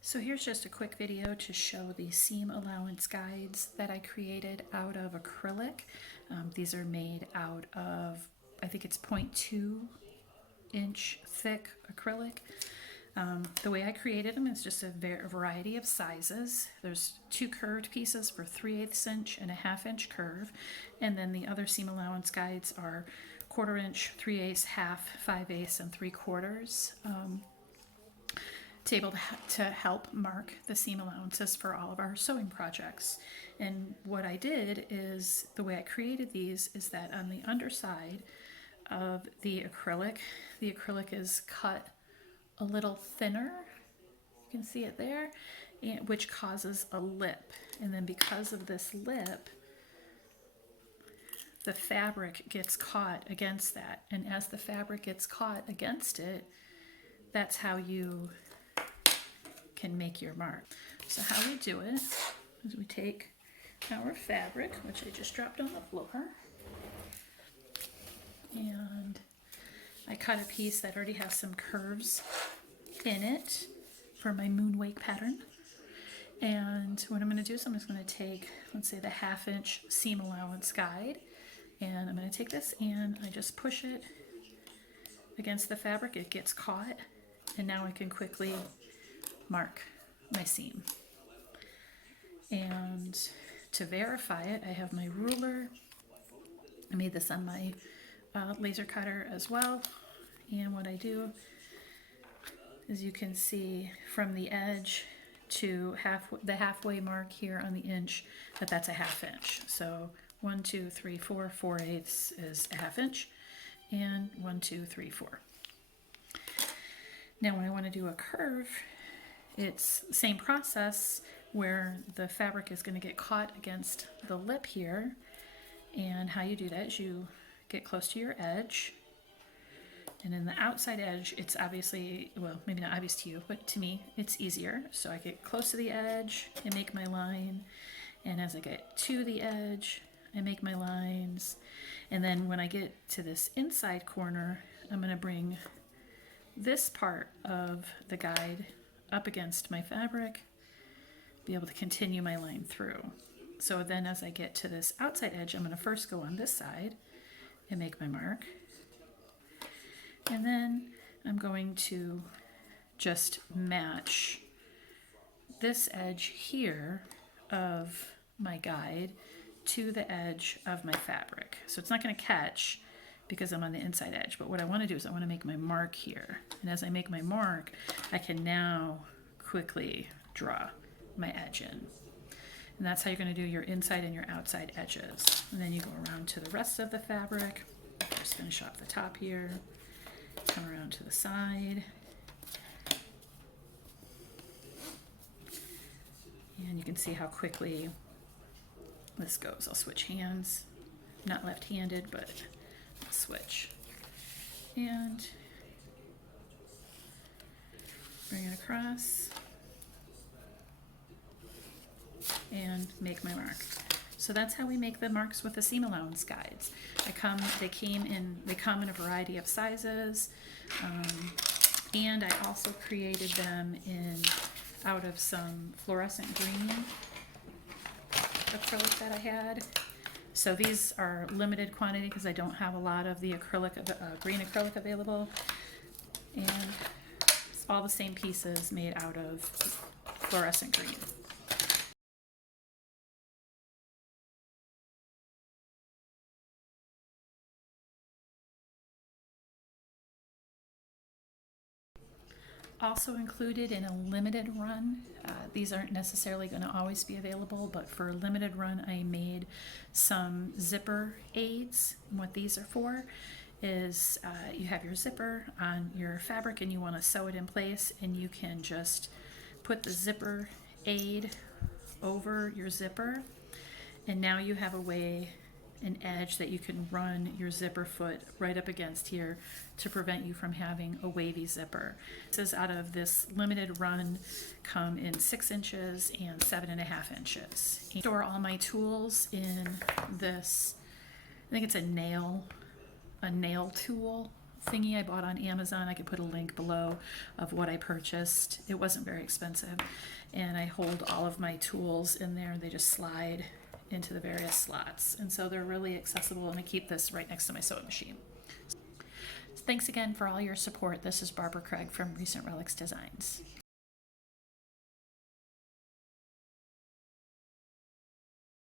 So here's just a quick video to show the seam allowance guides that I created out of acrylic. These are made out of, I think it's 0.2 inch thick acrylic. The way I created them is just a variety of sizes. There's 2 curved pieces for 3/8 inch and a 1/2 inch curve. And then the other seam allowance guides are 1/4 inch, 3/8, 1/2, 5/8, and 3/4. Able to help mark the seam allowances for all of our sewing projects. And what I did is, the way I created these is that on the underside of the acrylic is cut a little thinner. You can see it there, which causes a lip. And then because of this lip, the fabric gets caught against that. And as the fabric gets caught against it, that's how you can make your mark. So how we do it is we take our fabric, which I just dropped on the floor, and I cut a piece that already has some curves in it for my moonwake pattern. And what I'm going to do is I'm just going to take, let's say, the 1/2 inch seam allowance guide, and I'm going to take this and I just push it against the fabric. It gets caught, and now I can quickly mark my seam. And to verify it, I have my ruler. I made this on my laser cutter as well. And what I do is, you can see from the edge to the halfway mark here on the inch, that's a 1/2 inch. So 1, 2, 3, 4, 4/8 is a 1/2 inch, and 1, 2, 3, 4. Now when I want to do a curve, it's the same process, where the fabric is going to get caught against the lip here. And how you do that is you get close to your edge, and in the outside edge, it's obviously, well, maybe not obvious to you, but to me it's easier. So I get close to the edge and make my line, and as I get to the edge, I make my lines. And then when I get to this inside corner, I'm going to bring this part of the guide up against my fabric, be able to continue my line through. So then as I get to this outside edge, I'm going to first go on this side and make my mark. And then I'm going to just match this edge here of my guide to the edge of my fabric. So it's not going to catch because I'm on the inside edge, but what I want to do is I want to make my mark here. And as I make my mark, I can now quickly draw my edge in. And that's how you're going to do your inside and your outside edges. And then you go around to the rest of the fabric. Just finish off the top here, come around to the side, and you can see how quickly this goes. I'll switch hands. I'm not left-handed, but I'll switch. And bring it across and make my mark. So that's how we make the marks with the seam allowance guides. They come in a variety of sizes, and I also created them out of some fluorescent green acrylic that I had. So these are limited quantity because I don't have a lot of the green acrylic available, and it's all the same pieces made out of fluorescent green. Also included in a limited run, these aren't necessarily going to always be available, but for a limited run I made some zipper aids. And what these are for is, you have your zipper on your fabric and you want to sew it in place, and you can just put the zipper aid over your zipper, and now you have an edge that you can run your zipper foot right up against here to prevent you from having a wavy zipper. This is out of this limited run, come in 6 inches and 7.5 inches. I store all my tools in this, I think it's a nail tool thingy I bought on Amazon. I could put a link below of what I purchased. It wasn't very expensive. And I hold all of my tools in there. They just slide into the various slots. And so they're really accessible, and I keep this right next to my sewing machine. Thanks again for all your support. This is Barbara Craig from Recent Relics Designs.